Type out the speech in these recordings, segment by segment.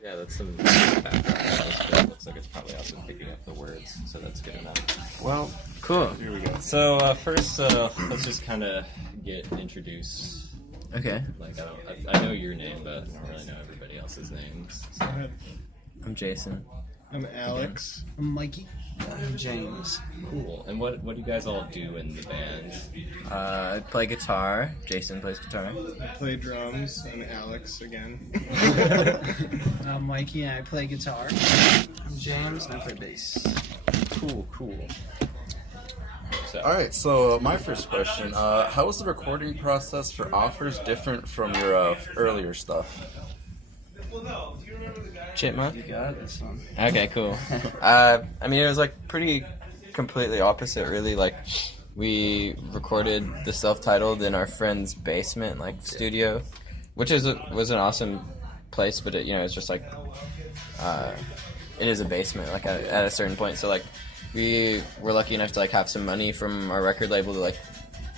Yeah, that's some background. It looks like it's probably also picking up the words, so that's good enough. Well, cool. Here we go. So first, let's just kind of get introduced. Okay. Like I know your name, but I don't really know everybody else's names. So. I'm Jason. I'm Alex. I'm Mikey. I'm James. Cool. And what do you guys all do in the band? I play guitar. Jason plays guitar. I play drums. I'm Alex again. I'm Mikey and I play guitar. I'm James and I play bass. Cool. So. All right, so my first question, how was the recording process for Offers different from your earlier stuff? Chipmunk? You got this one. Okay, cool. I mean, it was like pretty completely opposite, really. Like, we recorded the self-titled in our friend's basement, like, studio, which was an awesome place, but it's just like, it is a basement, like, at a certain point. So, like, we were lucky enough to, like, have some money from our record label to, like,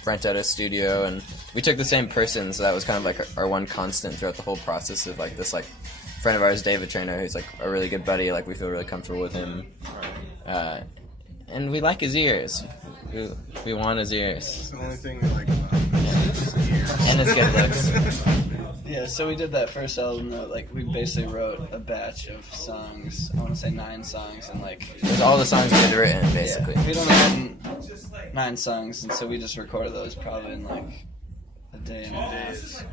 rent out a studio, and we took the same person, so that was kind of like our one constant throughout the whole process of, like, this, like, friend of ours, David Trainer, who's like a really good buddy. Like, we feel really comfortable with him, and we like his ears. We want his ears. It's the only thing we like about him. And his good looks. Yeah, so we did that first album though, like we basically wrote a batch of songs. I want to say 9 songs, and like It was all the songs we had written, basically. Yeah, we'd only written 9 songs, and so we just recorded those probably in like a day and a days,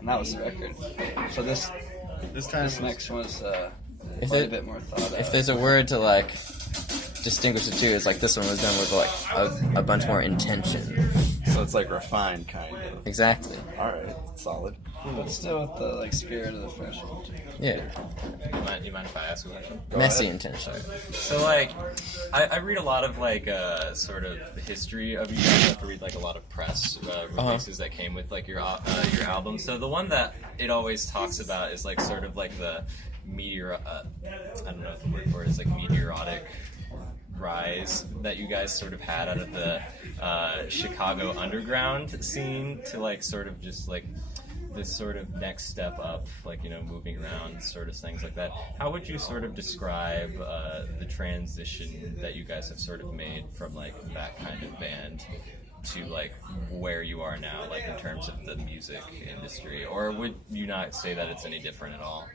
and that was the record. So this next one was a bit more thought out. If there's a word to like distinguish the two, it's like this one was done with like a bunch more intention. So it's like refined, kind of. Exactly. All right, solid. But still with the like spirit of the first one. Yeah. You mind if I ask a question? Messy intention. So, like, I read a lot of, like, sort of the history of you guys. I have to read, like, a lot don't press releases that came with, like, your album. So the one that it always talks about is, like, sort of, like, the I don't know what the word for it is, like, meteoric rise that you guys sort of had out of the Chicago underground scene to, like, sort of just, like, this sort of next step up, like, moving around, sort of things like that. How would you sort of describe the transition that you guys have sort of made from, like, that kind of band to, like, where you are now, like, in terms of the music industry? Or would you not say that it's any different at all?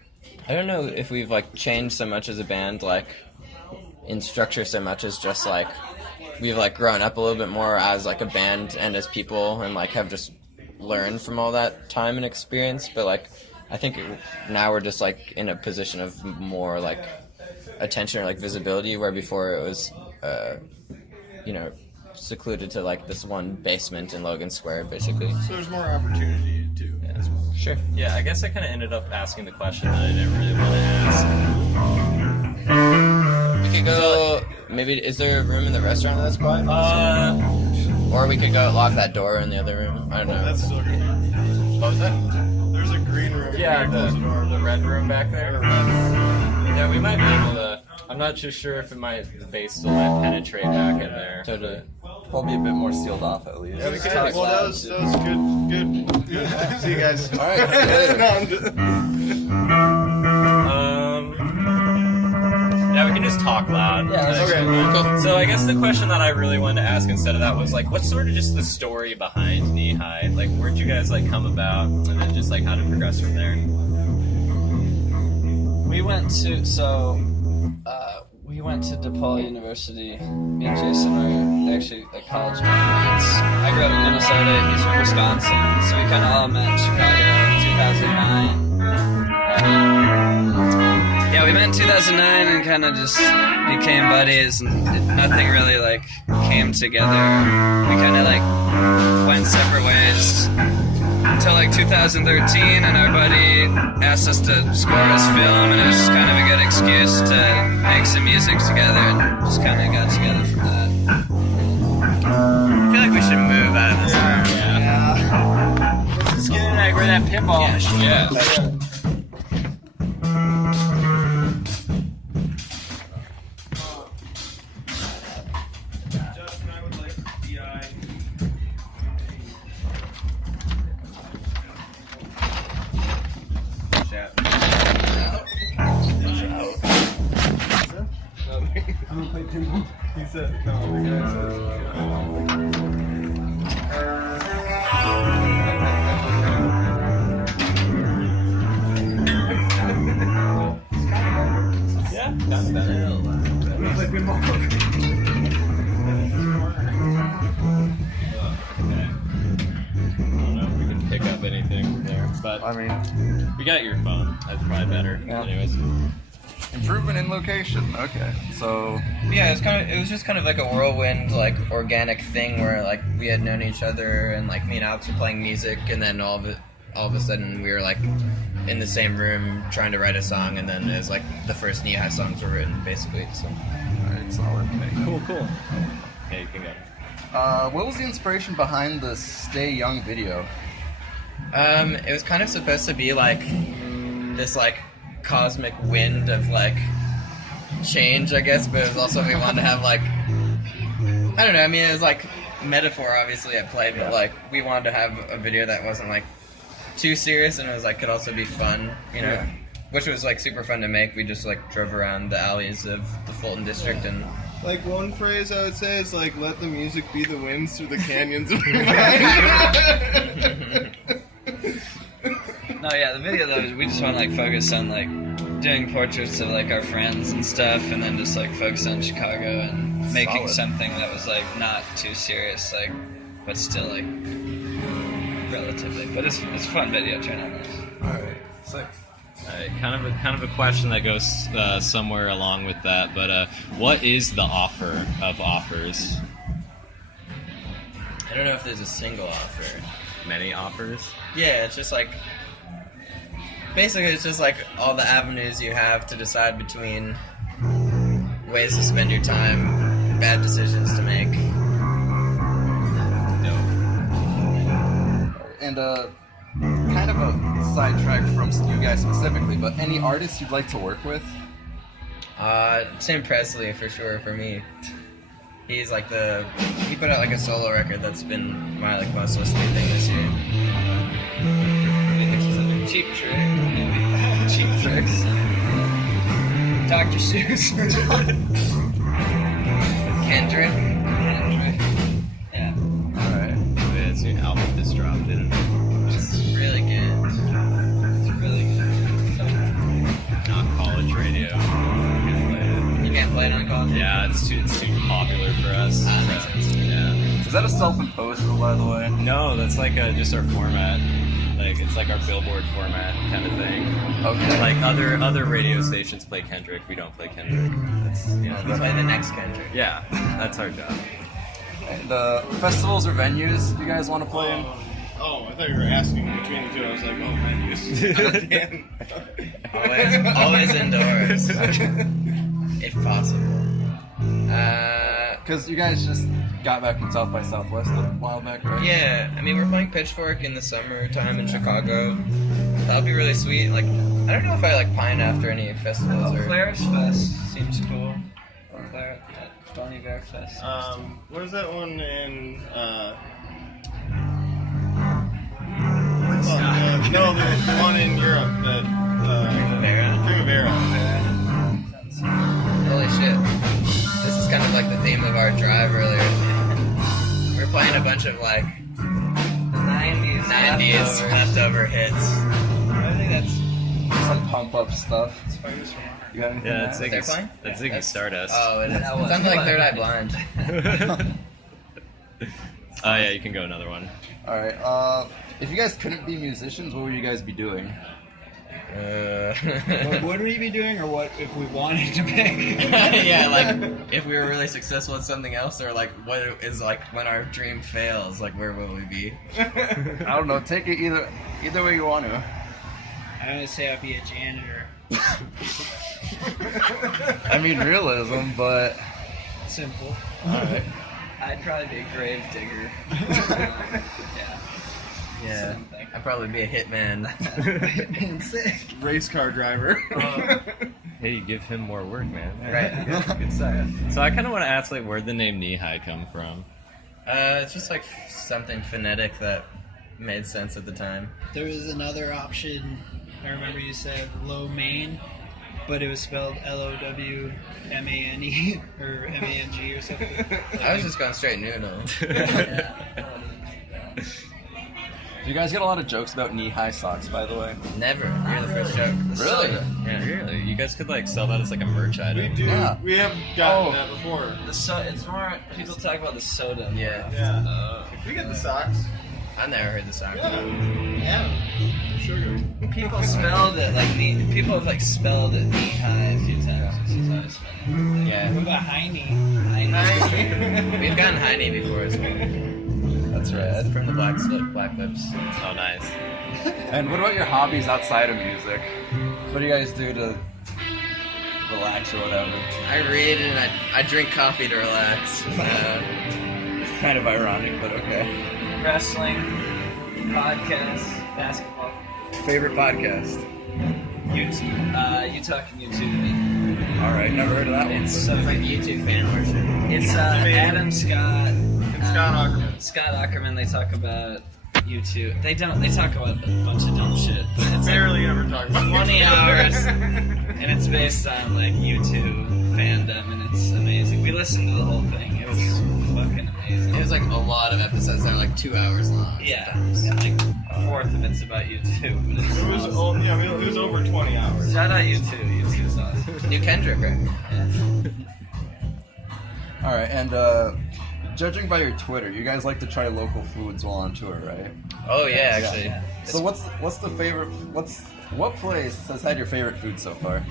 I don't know if we've, like, changed so much as a band, like, in structure so much as just, like, we've, like, grown up a little bit more as, like, a band and as people, and, like, have just learned from all that time and experience. But, like, I think now we're just, like, in a position of more, like, attention or, like, visibility, where before it was, secluded to, like, this one basement in Logan Square, basically. So there's more opportunity too. Yeah, as well. Sure. Yeah, I guess I kind of ended up asking the question that I didn't really want to ask. We could go, maybe, is there a room in the restaurant that's quiet? Or we could go lock that door in the other room. I don't know. That's still gonna be. What was that? There's a green room. Yeah, Close the door. the red room back there. Yeah, we might be able to. I'm not too sure if the bass still might penetrate back in there. Totally. Probably a bit more sealed off, at least. Yeah, we could. Well, that was good. See you guys. All right, later. Yeah, we can just talk loud. Yeah, that's okay. Cool. So I guess the question that I really wanted to ask instead of that was, like, what's sort of just the story behind Knee High? Like, where'd you guys, like, come about, and then just, like, how to progress from there? We went to DePaul University. Me and Jason were actually like college mates. I grew up in Minnesota, he's from Wisconsin, so we kind of all met in Chicago in 2009. Yeah, we met in 2009 and kind of just became buddies, and nothing really like came together. We kind of like went separate ways until like 2013, and our buddy asked us to score his film, and it was kind of a good excuse to make some music together, and just kind of got together from that. I feel like we should move out of this room. Yeah. Let's get in like where that pinball machine is. Justin, I would like DI. Yeah. play pinball? He said, no, the guy Yeah, that's better. said, play pinball. I don't know if we can pick up anything from there, but I mean, we got your phone. That's probably better. Yeah. Anyways. improvement in location. Okay, so Yeah, it was just kind of like a whirlwind, like organic thing where like we had known each other and like me and Alex were playing music, and then all of a sudden we were like in the same room trying to write a song, and then it was like the first knee-high songs were written basically. So alright, solid. Cool. Yeah, you can go. What was the inspiration behind the Stay Young video? it was kind of supposed to be like this like cosmic wind of like change, I guess, but it was also we wanted to have like, I don't know, I mean it was like metaphor obviously at play, but like we wanted to have a video that wasn't like too serious and it was like could also be fun, you know. Yeah. Which was like super fun to make. We just like drove around the alleys of the Fulton district and Like one phrase I would say is like, let the music be the winds through the canyons of your mind. No, yeah, the video though, we just want to like focus on like doing portraits of like our friends and stuff, and then just like focus on Chicago and making Solid. something that was like not too serious, like, but still like relatively. But it's a fun video. Turn on this. Alright, sick. Kind of a question that goes somewhere along with that, but what is the offer of offers? I don't know if there's a single offer. Many offers? Yeah, it's just like basically it's just like all the avenues you have to decide between ways to spend your time, bad decisions to make. And kind of a sidetrack from you guys specifically, but any artists you'd like to work with? Tim Presley for sure for me. He's like he put out like a solo record that's been my like most listened to thing this year. Cheap Trick, maybe. Cheap Tricks. Dr. Seuss. Kendrick. Yeah. Alright. Yeah, it's new album just dropped, didn't it? It's really good. It's really good. Not college radio. Can't play it. You can't play it on college. Yeah, it's too popular for us. Ah, makes sense. Yeah. Is that a self-imposed rule, by the way? No, that's like just our format. Like it's like our Billboard format kind of thing. Okay. Like other radio stations play Kendrick, we don't play Kendrick. That's, you know, You play the next Kendrick. yeah, that's our job. And festivals or venues you guys want to play in? Oh, I thought you were asking between the two. I was like, oh, venues. Always indoors, if possible. Because you guys just got back from South by Southwest a while back, right? Yeah, I mean we're playing Pitchfork in the summertime in Chicago. That would be really sweet. Like I don't know if I like pine after any festivals or. Claire's Fest seems cool. Claire at Bon Iver Fest. What is that one in? No, the one in Europe. Primavera. Holy shit! This is kind of like the theme of our drive earlier. We're playing a bunch of like 90s leftover hits. I think that's Some pump-up stuff. You got anything? Yeah, to that's add? They're playing? That's Ziggy Stardust. Oh, it is. That It was- sounds like Third Eye Blind. Oh yeah, you can go another one. Alright, if you guys couldn't be musicians, what would you guys be doing? What would we be doing, or what if we wanted to be? Yeah, like if we were really successful at something else, or like what is like when our dream fails, like where will we be? I don't know, take it either way you want to. I'm gonna say I'd be a janitor. I mean realism, but Simple. alright. I'd probably be a grave digger. Yeah. Yeah, Something. I'd probably be a hitman. Race car driver. Hey, you give him more work, man. Right. Good stuff. So I kind of want to ask, like, where'd the name Knee High come from? It's just like something phonetic that made sense at the time. There was another option. I remember you said low main. but it was spelled Lowmane or MANG or something. I was just going straight noodle. Do you guys get a lot of jokes about knee-high socks, by the way? Never. You're the first joke. Really? Yeah, really. You guys could like sell that as like a merch item. We do. Yeah. We have gotten that before. It's more people talk about the soda. more Yeah. often. Yeah. We get the socks. I never heard the song. Yeah. Sugar. People spelled it like people have like spelled it knee high a few times, which is always funny. Yeah. What about Heine? We've gotten Heine before as well. That's right. From the Black Lips. Oh, nice. And what about your hobbies outside of music? What do you guys do to relax or whatever? I read and I drink coffee to relax. It's kind of ironic, but okay. Wrestling, podcasts, basketball, Favorite podcast? YouTube. You talking YouTube to me? All right, never heard of that one. It's so good. YouTube fan worship. It's Adam Scott. Scott Ackerman. Scott Ackerman. They talk about YouTube. They talk about a bunch of dumb shit. But it's Barely ever talk about 20 hours, and it's based on like YouTube fandom, and it's amazing. We listened to the whole thing. It was fucking amazing. It was like a lot of episodes that are like 2 hours long. Yeah, and like a fourth of it's about YouTube. But it's It was awesome. it was over 20 hours. Shout out YouTube. YouTube's awesome. New Kendrick record. All right, and judging by your Twitter, you guys like to try local foods while on tour, right? Oh yeah, actually. So what's the favorite? What place has had your favorite food so far?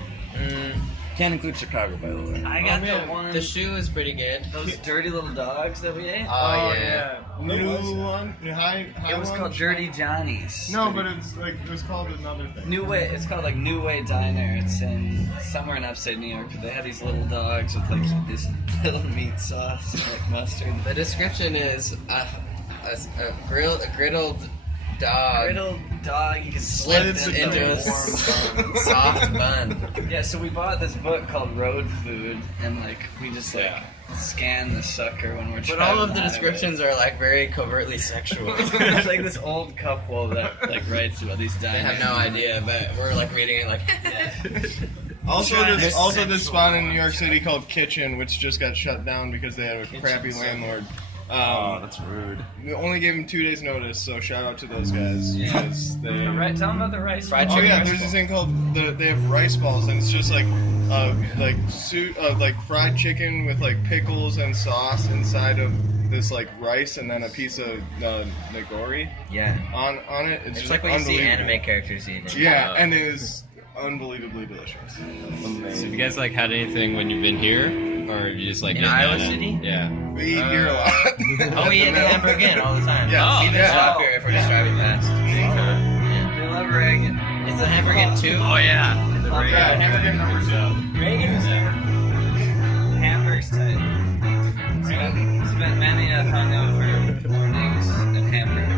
Can't include Chicago, by the way. I got the one. The shoe is pretty good. Those dirty little dogs that we ate. Oh, yeah. New one? New high It was one? called Dirty Johnny's. No, but it's like it was called another thing. New Way. It's called like New Way Diner. It's in somewhere in upstate New York. But they have these little dogs with like this little meat sauce, and, like mustard. The description is a griddled dog Griddled dog. You can slip slipped it into a soft bun. Yeah. So we bought this book called Road Food, and like we just like scan the sucker when we're. But all of the descriptions are like very covertly sexual. It's like this old couple that like writes about these They diners. have no idea, but we're like reading it like. Also, this spot in New York City called Kitchen, which just got shut down because they had a crappy landlord. Oh, that's rude. We only gave them 2 days notice, so shout out to those guys because they. Tell them about the rice. Fried Oh chicken yeah, rice there's this ball. thing called they have rice balls, and it's just like like fried chicken with like pickles and sauce inside of this like rice, and then a piece of nigori Yeah. on it. It's just like what you see unbelievable. anime characters eating. Yeah, and it is unbelievably delicious. So have you guys like had anything when you've been here, or have you just like In getting Iowa at it? City? Yeah. We eat here a lot. Oh, we eat in Hamburg Inn all the time. Yeah. We even Yeah. stop here if we're just driving past. They love Reagan. Is the Hamburg Inn too? Oh yeah. Yeah, hamburger number 2. Reagan was there. Hamburg's tight. Spent many a hungover mornings in Hamburg.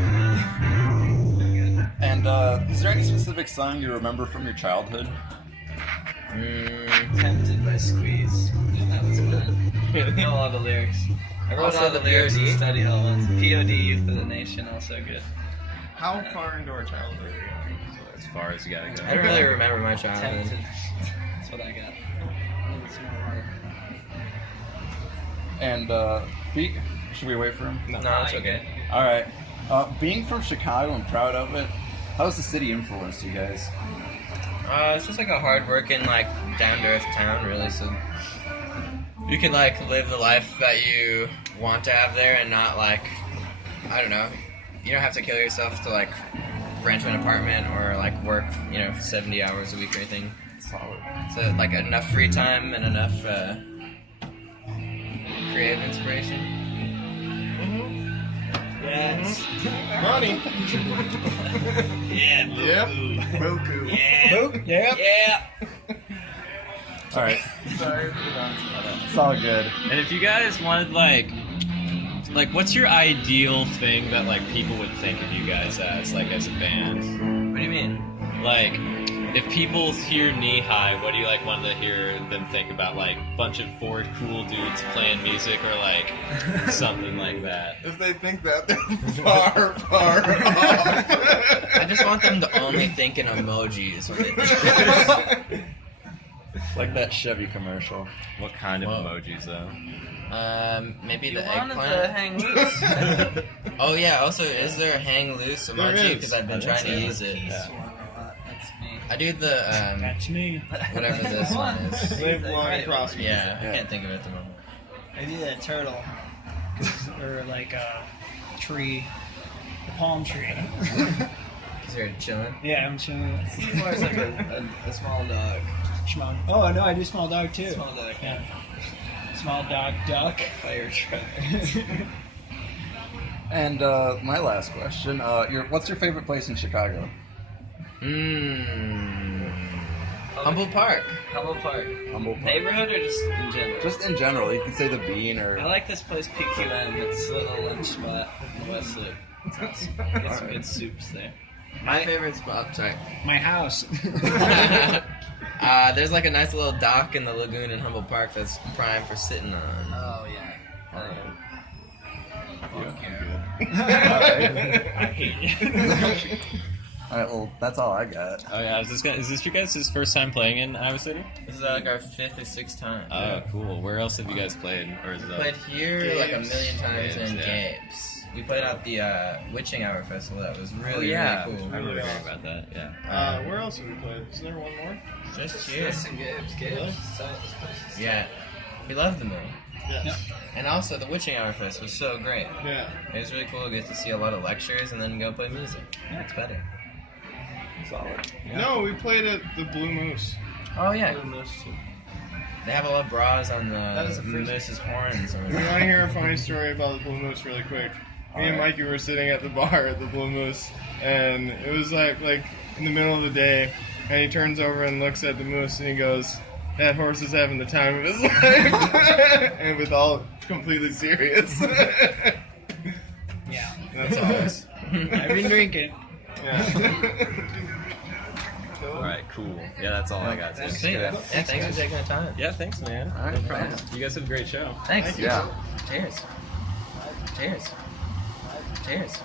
And is there any specific song you remember from your childhood? Tempted by Squeeze. That was good. I know all the lyrics. I wrote Also all the the lyrics in POD. study hall once. POD, Youth of the Nation, also good. How far into our childhood are we going? As far as you gotta go. I don't really remember my childhood. Tempted. That's what I got. And Pete, should we wait for him? No, that's okay. All right. Being from Chicago and proud of it, how's the city influenced you guys? It's just like a hard-working, like down-to-earth town, really. So you can like live the life that you want to have there, and not like, I don't know. You don't have to kill yourself to like rent an apartment or like work, 70 hours a week or anything. Solid. So like enough free time and enough creative inspiration. Yes. Ronnie. Yeah. Yep. Boku. Yeah. Yeah. All right. Sorry for the It's all good. And if you guys wanted like what's your ideal thing that like people would think of you guys as like as a band? What do you mean? Like if people hear Knee High, what do you like want to hear them think about? Like bunch of four cool dudes playing music, or like something like that? If they think that, they're far, far off. I just want them to only think in emojis when they Like that Chevy commercial. What kind of Whoa. emojis though? Maybe You the wanted eggplant. the hang loose. Oh yeah. Also, is there a hang loose There emoji? is. Because I've been I think trying to so. use it. That's me. I do the That's me. whatever this one is. Live long and prosper. Yeah, I can't think of it at the moment. I do that turtle. Or like a tree. A palm tree. Cause you're chilling. Yeah, I'm chilling. More is like a small dog. Small. Oh no, I do small dog too. Small dog. Yeah. Small dog duck. Fire truck. And my last question: what's your favorite place in Chicago? Humboldt Park. Humboldt Park. Humboldt Park. Neighborhood or just in general? Just in general, you can say the Bean or. I like this place PQM. It's a little lunch spot in the West Loop. Get some good soups there. My favorite spot. Sorry. My house. There's like a nice little dock in the lagoon in Humboldt Park that's prime for sitting on. Oh yeah. All right, well, that's all I got. Oh yeah, is this your guys' first time playing in Iowa City? This is like our 5th or 6th time. Oh, cool. Where else have you guys played? Or is We that? played here like a million times Gabe's, in yeah. Gabe's. We played at the Witching Hour Festival. That was really, Oh yeah, really cool. I remember hearing about that. Yeah. Where else have we played? Is there one more? Just here. Really? Yeah. We love the mill. Yes. And also, the Witching Hour Fest was so great. Yeah. It was really cool to get to see a lot of lectures and then go play music. Yeah, it's better. Solid. No, we played at the Blue Moose. Oh, yeah. They have a lot of bras on the was the first- Moose's horns. You want to hear a funny story about the Blue Moose really quick? Me and Mikey were sitting at the bar at the Blue Moose, and it was like in the middle of the day, and he turns over and looks at the moose, and he goes, "That horse is having the time of his life," and with all completely serious. Yeah. That's all. I've been drinking. Yeah. All right, cool. Yeah, that's all I got. Too. See ya. Yeah, thanks for taking the time. Yeah, thanks, man. All right, No problem. You guys have a great show. Thanks. Yeah. Cheers. Cheers. Cheers.